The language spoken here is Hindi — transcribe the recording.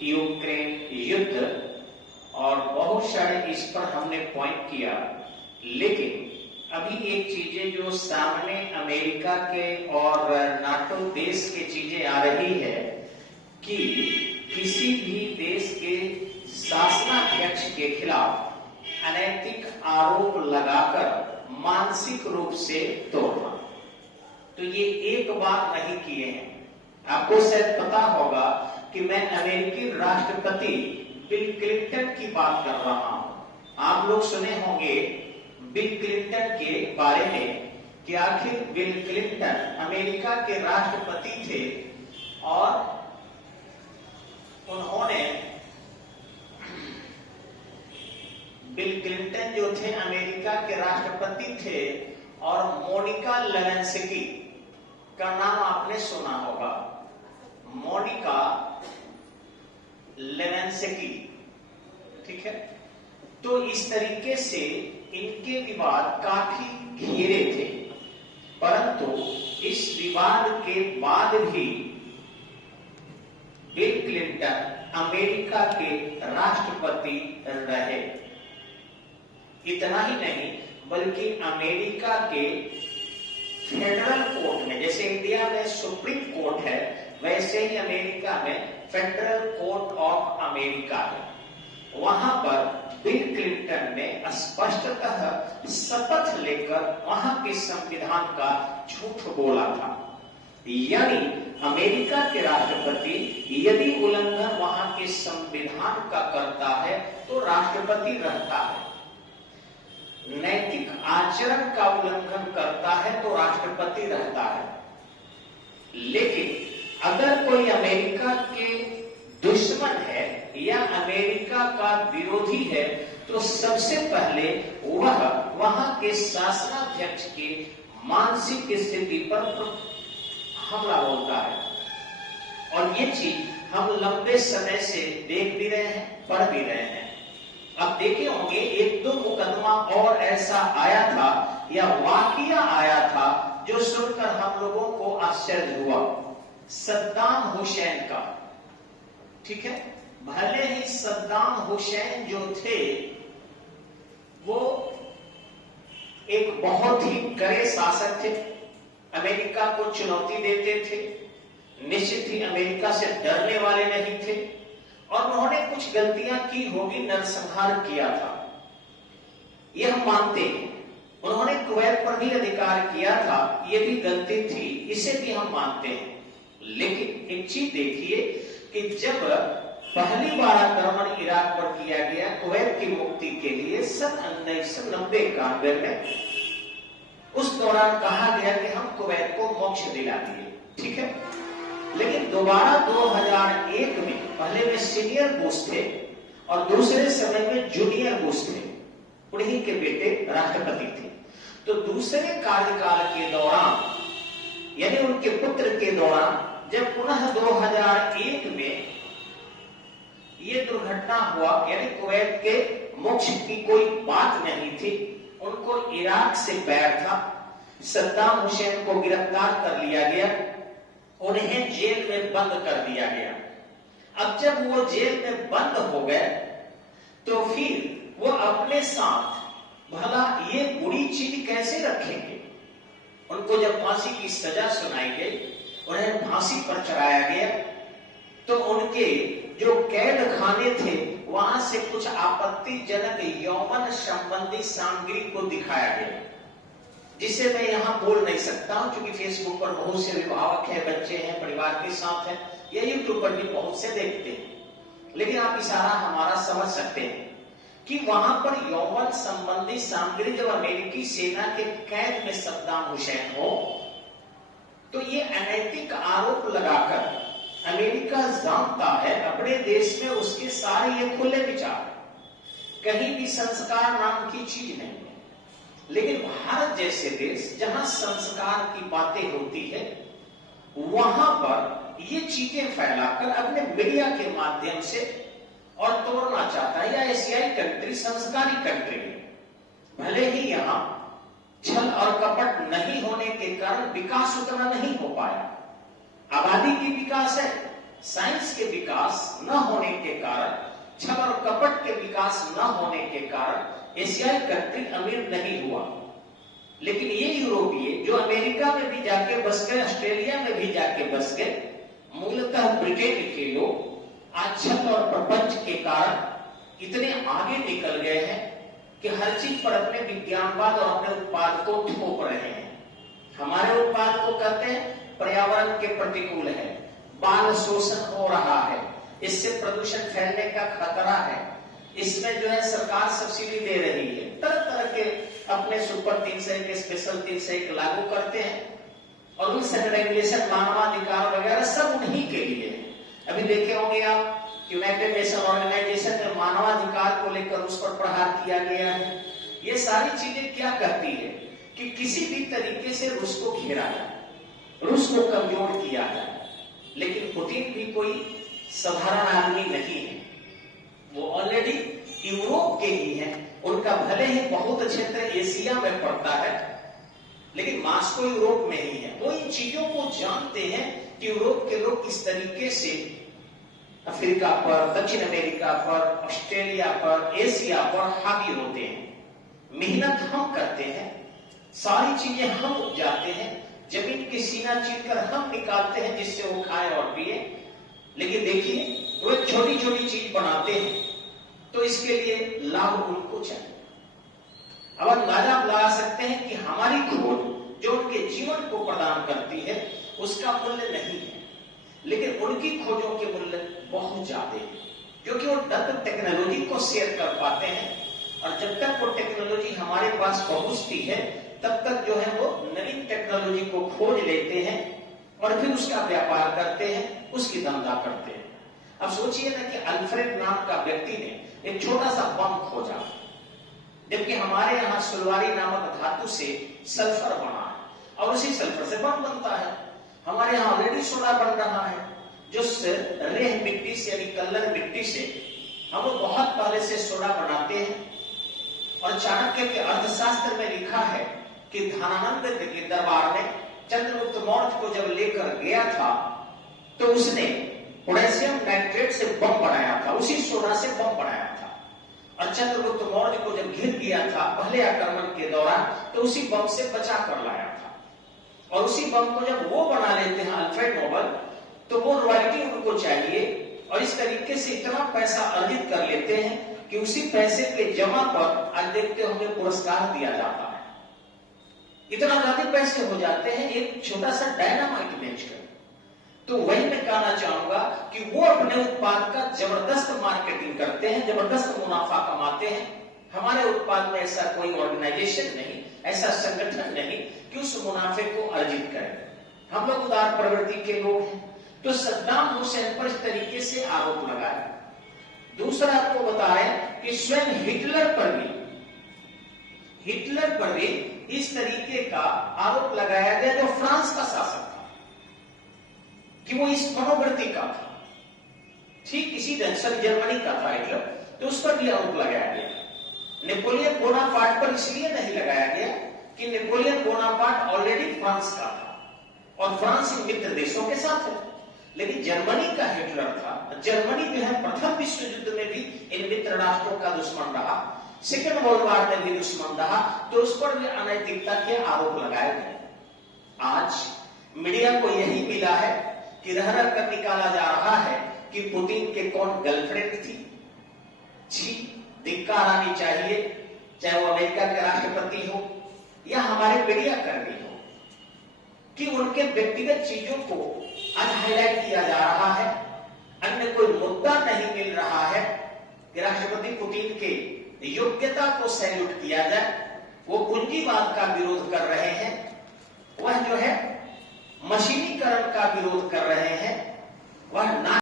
यूक्रेन युद्ध और बहुत सारे इस पर हमने पॉइंट किया, लेकिन अभी एक चीजें जो सामने अमेरिका के और नाटो देश के चीजें आ रही है कि किसी भी देश के शासनाध्यक्ष के खिलाफ अनैतिक आरोप लगाकर मानसिक रूप से तोड़ना। तो ये एक बार नहीं किए हैं। आपको शायद पता होगा कि मैं अमेरिकी राष्ट्रपति बिल क्लिंटन की बात कर रहा हूं। आप लोग सुने होंगे बिल क्लिंटन के बारे में कि आखिर बिल क्लिंटन अमेरिका के राष्ट्रपति थे और उन्होंने बिल क्लिंटन जो थे अमेरिका के राष्ट्रपति थे और मोनिका लेविन्स्की का नाम आपने सुना होगा। मोनिका लेविन्स्की, ठीक है। तो इस तरीके से इनके विवाद काफी घेरे थे, परंतु इस विवाद के बाद भी बिल क्लिंटन अमेरिका के राष्ट्रपति रहे। इतना ही नहीं बल्कि अमेरिका के फेडरल कोर्ट में, जैसे इंडिया में सुप्रीम कोर्ट है वैसे ही अमेरिका में फेडरल कोर्ट ऑफ अमेरिका है। वहां पर बिल क्लिंटन ने स्पष्टतः शपथ लेकर वहां के संविधान का झूठ बोला था। यानी अमेरिका के राष्ट्रपति यदि उल्लंघन वहां के संविधान का करता है तो राष्ट्रपति रहता है, नैतिक आचरण का उल्लंघन करता है तो राष्ट्रपति रहता है। लेकिन अगर कोई अमेरिका के दुश्मन है या अमेरिका का विरोधी है तो सबसे पहले वह वहां के शासनाध्यक्ष के मानसिक स्थिति पर हमला होता है। और ये चीज हम लंबे समय से देख भी रहे हैं, पढ़ भी रहे हैं। अब देखे होंगे एक दो मुकदमा और ऐसा आया था या वाकया आया था जो सुनकर हम लोगों को आश्चर्य हुआ। सद्दाम हुसैन का, ठीक है, भले ही सद्दाम हुसैन जो थे वो एक बहुत ही कड़े शासक थे, अमेरिका को चुनौती देते थे, निश्चित ही अमेरिका से डरने वाले नहीं थे और उन्होंने कुछ गलतियां की होगी, नरसंहार किया था, यह हम मानते हैं। उन्होंने कुवैत पर भी अधिकार किया था, यह भी गलती थी, इसे भी हम मानते हैं। लेकिन एक चीज देखिए कि जब पहली बार आक्रमण इराक पर किया गया कुवैत की मुक्ति के लिए सन 1990-91 में, उस दौरान कहा गया कि हम कुवैत को मोक्ष दिला दिए, ठीक है। लेकिन दोबारा 2001 में, पहले में सीनियर बुश थे और दूसरे समय में जूनियर बुश थे, उन्हीं के बेटे राष्ट्रपति थे। तो दूसरे कार्यकाल के दौरान यानी उनके पुत्र के दौरान जब पुनः 2001 में ये दुर्घटना हुआ, यानी कुवैत के मोक्ष की कोई बात नहीं थी, उनको इराक से बैर था, सद्दाम हुसैन को गिरफ्तार कर लिया गया, उन्हें जेल में बंद कर दिया गया। अब जब वो जेल में बंद हो गए तो फिर वो अपने साथ भला ये बुरी चीज कैसे रखेंगे। उनको जब फांसी की सजा सुनाई गई, उन्हें फांसी पर चढ़ाया गया, तो उनके जो कैद खाने थे वहां से कुछ आपत्तिजनक यौवन संबंधी सामग्री को दिखाया गया, जिसे मैं यहां बोल नहीं सकता हूं क्योंकि फेसबुक पर बहुत से अभिभावक हैं, बच्चे हैं, परिवार के साथ हैं, या यूट्यूब पर भी बहुत से देखते हैं। लेकिन आप इशारा हमारा समझ सकते हैं कि वहां पर यौवन संबंधी सामग्री जब अमेरिकी सेना के कैद में सद्दाम हुसैन हो तो ये अनैतिक आरोप लगाकर अमेरिका जानता है अपने देश में उसके सारे ये खुले विचार, कहीं भी संस्कार नाम की चीज नहीं है। लेकिन भारत जैसे देश जहां संस्कार की बातें होती है वहां पर ये चीजें फैलाकर अपने मीडिया के माध्यम से और तोड़ना चाहता है। या एशियाई कंट्री संस्कारी कंट्री है, भले ही यहां छल और कपट नहीं होने के कारण विकास उतना नहीं हो पाया, आबादी की विकास है साइंस के विकास न होने के कारण, छल और कपट के विकास न होने के कारण एशियाई कंट्री अमीर नहीं हुआ। लेकिन ये यूरोपीय जो अमेरिका में भी जाके बस गए, ऑस्ट्रेलिया में भी जाके बस गए, मूलतः ब्रिटेन के लोग आज छल और प्रपंच के कारण इतने आगे निकल गए हैं कि हर चीज पर अपने विज्ञानवाद और अपने उत्पाद को थोप रहे हैं। हमारे उत्पाद को कहते हैं पर्यावरण के प्रतिकूल है, बाल शोषण हो रहा है, इससे प्रदूषण फैलने का खतरा है, इसमें जो है सरकार सब्सिडी दे रही है, तरह तरह के अपने सुपर 301 के स्पेशल 301 लागू करते हैं और रूल्स एंड रेगुलेशन, मानवाधिकार वगैरह सब उन्हीं के लिए है। अभी देखे होंगे आप यूनाइटेड नेशन ऑर्गेनाइजेशन में मानवाधिकार को लेकर उस पर प्रहार किया गया है। ये सारी चीजें क्या कहती है कि किसी भी तरीके से रूस को घेरा जाए, रूस को कमजोर किया जाए। लेकिन पुतिन भी कोई साधारण आदमी नहीं है, वो ऑलरेडी यूरोप के ही हैं। उनका भले ही बहुत क्षेत्र एशिया में पड़ता है, लेकिन मास्को यूरोप में ही है। वो इन चीजों को जानते हैं कि यूरोप के लोग किस तरीके से अफ्रीका पर, दक्षिण अमेरिका पर, ऑस्ट्रेलिया पर, एशिया पर हावी होते हैं। मेहनत हम करते हैं, सारी चीजें हम उपजाते हैं, जमीन की सीना चीर कर हम निकालते हैं जिससे वो खाए और पिए। लेकिन देखिए वो छोटी छोटी चीज बनाते हैं तो इसके लिए लाभ उनको चाहिए। अब अंदाजा आप लगा सकते हैं कि हमारी खोज जो उनके जीवन को प्रदान करती है उसका मूल्य नहीं है, लेकिन उनकी खोजों के मूल्य बहुत ज्यादा है, क्योंकि वो टेक्नोलॉजी को शेयर कर पाते हैं। और जब तक वो टेक्नोलॉजी हमारे पास पहुंचती है तब तक जो है वो नवीन टेक्नोलॉजी को खोज लेते हैं और फिर उसका व्यापार करते हैं, उसकी धंधा करते हैं। अब सोचिए ना कि अल्फ्रेड नाम का व्यक्ति ने एक छोटा सा बम खोजा, जबकि हमारे यहाँ सुलवारी नामक धातु से सल्फर बना है और उसी सल्फर से बम बनता है। हमारे यहाँ ऑलरेडी सोडा बन रहा है, जो रेह मिट्टी से यानी कल्लर मिट्टी से हम लोग बहुत पहले से सोडा बनाते हैं। और चाणक्य के अर्थशास्त्र में लिखा है कि धनानंद के दरबार में चंद्रगुप्त मौर्य को जब लेकर गया था तो उसने पोटेशियम नाइट्रेट से बम बनाया था, उसी सोडा से बम बनाया था। और चंद्रगुप्त मौर्य को जब घिर गया था पहले आक्रमण के दौरान तो उसी बम से बचा कर लाया था। और उसी बम को जब वो बना लेते हैं अल्फ्रेड नोबल, तो वो रॉयल्टी उनको चाहिए और इस तरीके से इतना पैसा अर्जित कर लेते हैं कि उसी पैसे के जमा पर आज देखते होंगे पुरस्कार दिया जाता है। इतना ज्यादा पैसे हो जाते हैं एक छोटा सा डायनामाइट बेचकर। तो वही मैं कहना चाहूंगा कि वो अपने उत्पाद का जबरदस्त मार्केटिंग करते हैं, जबरदस्त मुनाफा कमाते हैं। हमारे उत्पाद में ऐसा कोई ऑर्गेनाइजेशन नहीं, ऐसा संगठन नहीं कि उस मुनाफे को अर्जित करें। हम लोग उदार प्रवृत्ति के लोग हैं। तो सद्दाम हुसैन पर इस तरीके से आरोप लगाया। दूसरा आपको बता रहे हैं कि स्वयं हिटलर पर भी इस तरीके का आरोप लगाया गया, जो फ्रांस का शासक था, कि वो इस मनोवृत्ति का था। ठीक इसी ढंग से जर्मनी का था हिटलर, तो उस पर भी आरोप लगाया गया। नेपोलियन बोनापार्ट पर इसलिए नहीं लगाया गया कि नेपोलियन बोनापार्ट ऑलरेडी फ्रांस का था और फ्रांस इन मित्र देशों के साथ है। लेकिन जर्मनी का हिटलर था। जर्मनी जो है प्रथम विश्व युद्ध में भी इन मित्र राष्ट्रों का दुश्मन रहा, सेकेंड वर्ल्ड वॉर में भी दुश्मन रहा, तो उस पर भी अनैतिकता के आरोप लगाए गए। आज मीडिया को यही मिला है कि रह रह कर निकाला जा रहा है कि पुतिन के कौन गर्लफ्रेंड थी। छी, धिक्कार आनी चाहिए, चाहे वो अमेरिका के राष्ट्रपति हो या हमारे मीडिया कर्मी हो, कि उनके व्यक्तिगत चीजों को आज हाईलाइट किया जा रहा है। अन्य कोई मुद्दा नहीं मिल रहा है कि राष्ट्रपति पुतिन के योग्यता को सैल्यूट किया जाए। वो पूंजीवाद का विरोध कर रहे हैं, वह जो है मशीनीकरण का विरोध कर रहे हैं, वह ना